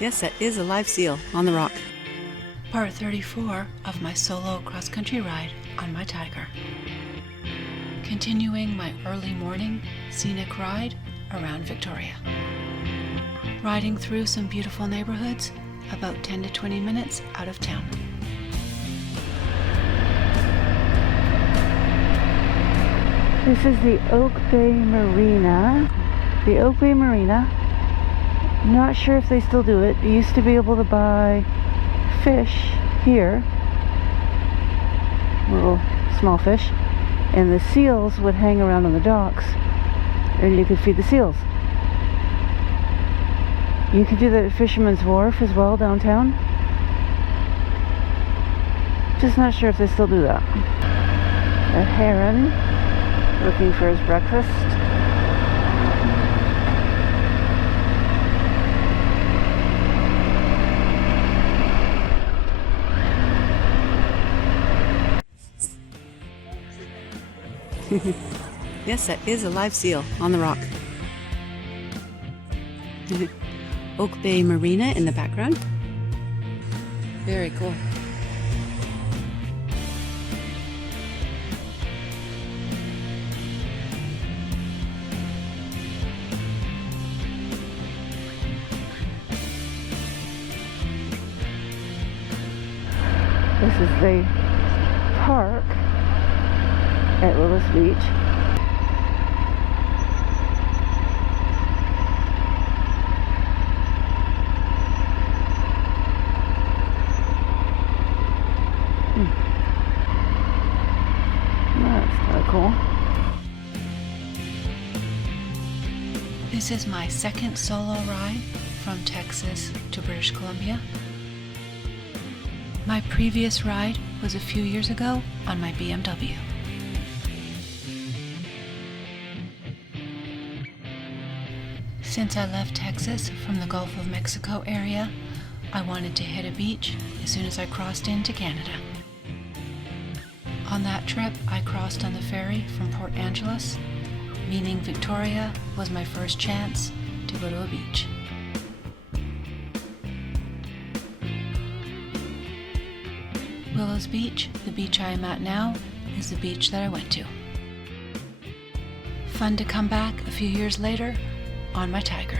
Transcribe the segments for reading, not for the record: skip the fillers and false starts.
Yes, that is a live seal on the rock. Part 34 of my solo cross-country ride on my Tiger. Continuing my early morning scenic ride around Victoria. Riding through some beautiful neighborhoods about 10 to 20 minutes out of town. This is the Oak Bay Marina. The Oak Bay Marina. Not sure if they still do it. You used to be able to buy fish here. Little small fish. And the seals would hang around on the docks. And you could feed the seals. You could do that at Fisherman's Wharf as well downtown. Just not sure if they still do that. A heron looking for his breakfast. Yes, that is a live seal on the rock. Oak Bay Marina in the background. Very cool. This is the park at Willows Beach. That's kind of cool. This is my second solo ride from Texas to British Columbia. My previous ride was a few years ago on my BMW. Since I left Texas from the Gulf of Mexico area, I wanted to hit a beach as soon as I crossed into Canada. On that trip, I crossed on the ferry from Port Angeles, meaning Victoria was my first chance to go to a beach. Willows Beach, the beach I am at now, is the beach that I went to. Fun to come back a few years later on my Tiger.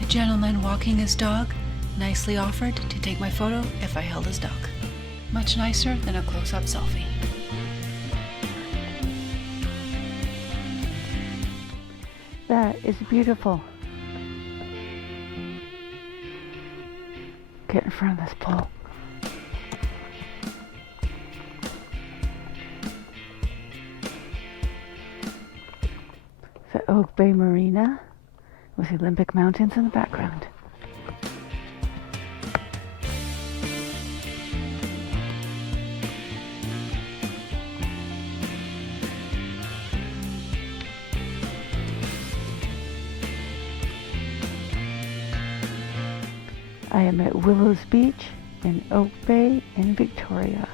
A gentleman walking his dog nicely offered to take my photo if I held his dog. Much nicer than a close-up selfie. That is beautiful. Get in front of this pole. The Oak Bay Marina with the Olympic Mountains in the background. I am at Willows Beach in Oak Bay in Victoria.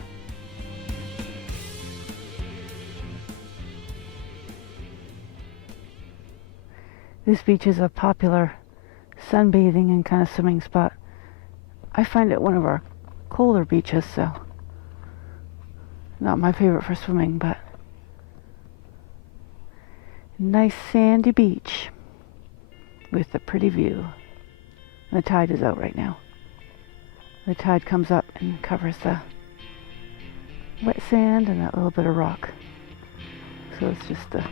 This beach is a popular sunbathing and kind of swimming spot. I find it one of our colder beaches, so not my favorite for swimming, but nice sandy beach with a pretty view. The tide is out right now. The tide comes up and covers the wet sand and that little bit of rock. So it's just a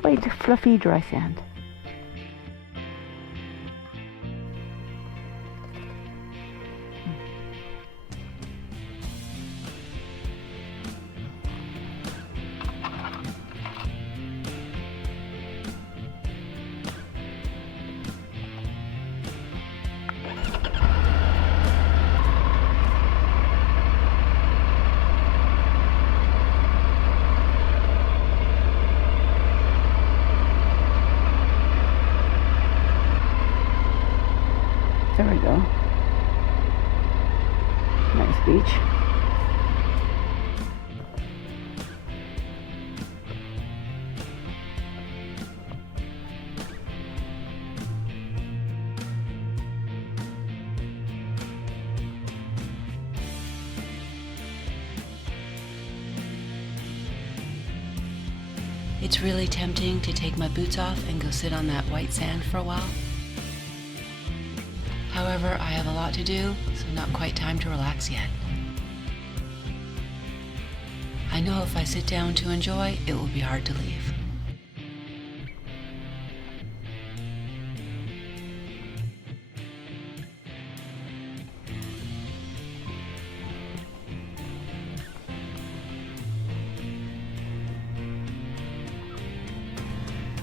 white, fluffy, dry sand. There we go. Nice beach. It's really tempting to take my boots off and go sit on that white sand for a while. However, I have a lot to do, so not quite time to relax yet. I know if I sit down to enjoy, it will be hard to leave.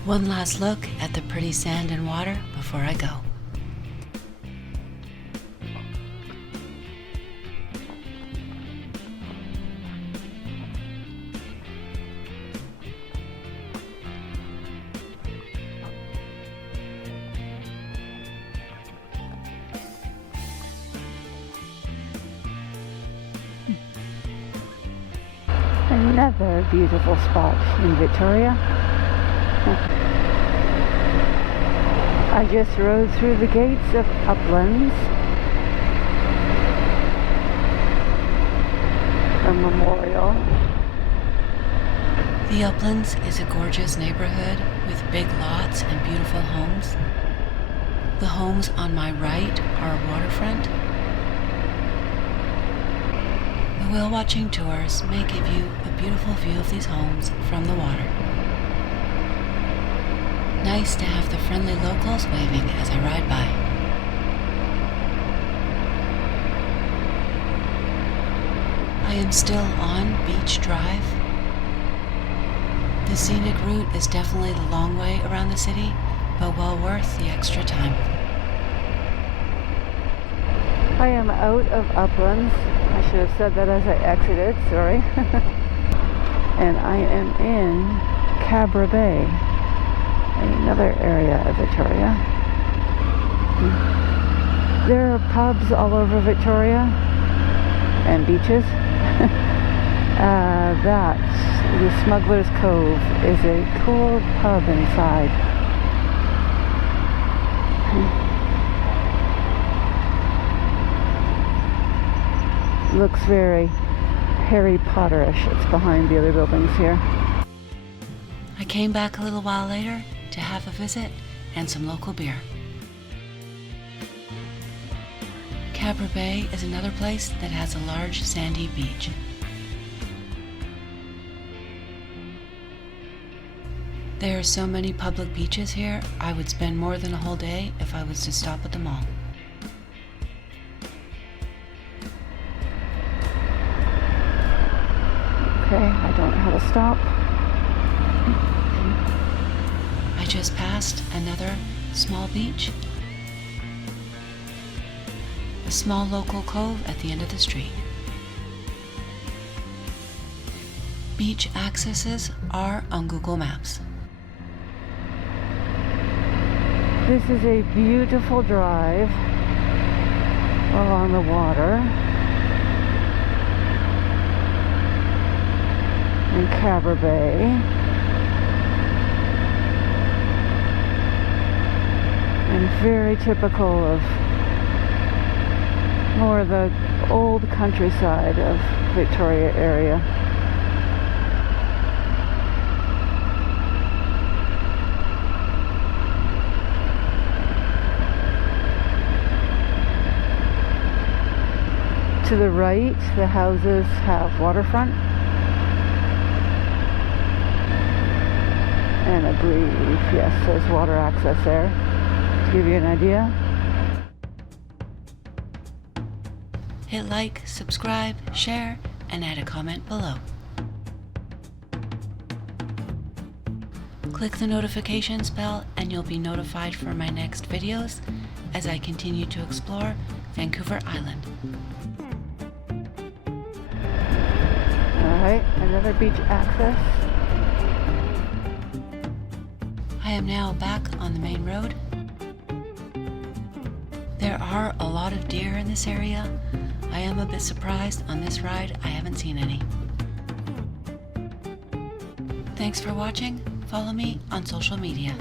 One last look at the pretty sand and water before I go. Another beautiful spot in Victoria. I just rode through the gates of Uplands, a memorial. The Uplands is a gorgeous neighborhood with big lots and beautiful homes. The homes on my right are waterfront. The whale watching tours may give you a beautiful view of these homes from the water. Nice to have the friendly locals waving as I ride by. I am still on Beach Drive. The scenic route is definitely the long way around the city, but well worth the extra time. I am out of Uplands. I should have said that as I exited, sorry. And I am in Cabra Bay, another area of Victoria. There are pubs all over Victoria and beaches. The Smuggler's Cove is a cool pub inside. Looks very Harry Potterish. It's behind the other buildings here. I came back a little while later to have a visit and some local beer. Cabra Bay is another place that has a large sandy beach. There are so many public beaches here, I would spend more than a whole day if I was to stop at them all. Okay, I don't know how to stop. I just passed another small beach. A small local cove at the end of the street. Beach accesses are on Google Maps. This is a beautiful drive along the water in Cabra Bay. And very typical of more of the old countryside of Victoria area. To the right, the houses have waterfront. And I believe, yes, there's water access there, to give you an idea. Hit like, subscribe, share, and add a comment below. Click the notifications bell and you'll be notified for my next videos as I continue to explore Vancouver Island. Alright, another beach access. I am now back on the main road. There are a lot of deer in this area. I am a bit surprised on this ride I haven't seen any. Thanks for watching. Follow me on social media.